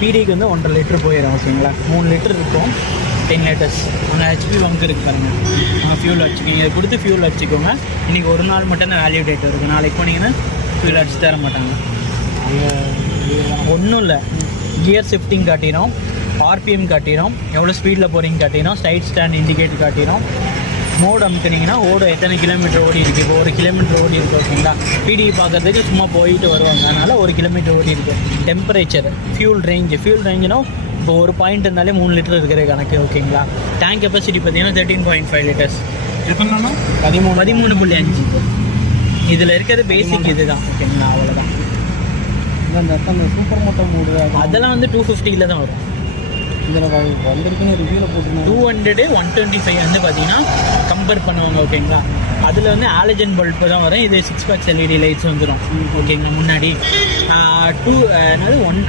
பிடிக்கு வந்து 1.5 லிட்டர் போயிடும். ஓகேங்களா, 3 லிட்டர் இருக்கும், 10 லிட்டர்ஸ். அங்கே ஹெச்பி பங்க் இருக்குது பாருங்க, அங்கே ஃபியூல் வச்சுக்கோங்க. இதை கொடுத்து ஃபியூல் வச்சுக்கோங்க. இன்றைக்கி ஒரு நாள் மட்டும் தான் வேல்யூ டேட் இருக்குது. நாளைக்கு போனீங்கன்னா ஃபியூல் அடிச்சு தர மாட்டாங்க. ஒன்றும் இல்லை, கியர் ஷிஃப்டிங் காட்டிடும், ஆர்பிஎம் காட்டிடும், எவ்வளோ ஸ்பீடில் போகிறீங்க காட்டிடும், சைட் ஸ்டாண்ட் இண்டிகேட்டர் காட்டிடும். மோடு அமுக்குனிங்கன்னா ஓடு எத்தனை கிலோமீட்டர் ஓடி இருக்குது. இப்போ 1 கிலோமீட்டர் ஓடி இருக்குது. ஓகேங்களா, பிடி பார்க்குறதுக்கு சும்மா போயிட்டு வருவாங்க, அதனால் 1 கிலோமீட்டர் ஓடி இருக்குது. டெம்பரேச்சர், ஃபியூல் ரேஞ்சுனா இப்போ ஒரு பாயிண்ட் இருந்தாலே 3 லிட்டர் இருக்கிற கணக்கு. ஓகேங்களா, டேங்க் கெப்பாசிட்டி பார்த்தீங்கன்னா 13.5 லிட்டர்ஸ். எத்தனைண்ணா? 13.5. இதில் இருக்கிறது பேசிக் இது தான். ஓகேங்களா, அவ்வளோதான். அந்த சூப்பர் மோட்டோ மோடு அதெல்லாம் வந்து 250 தான் வரும். இதில் வந்திருக்குன்னு ரிவ்யூவில் போட்டுருந்தேன். 200, 125 வந்து பார்த்தீங்கன்னா கம்பேர் பண்ணுவாங்க. ஓகேங்களா, அதில் வந்து ஆலஜன் பல்பு தான் வரும். இது 6 பாக்ஸ் எல்இடி லைட்ஸ் வந்துடும். ஓகேங்களா, முன்னாடி 1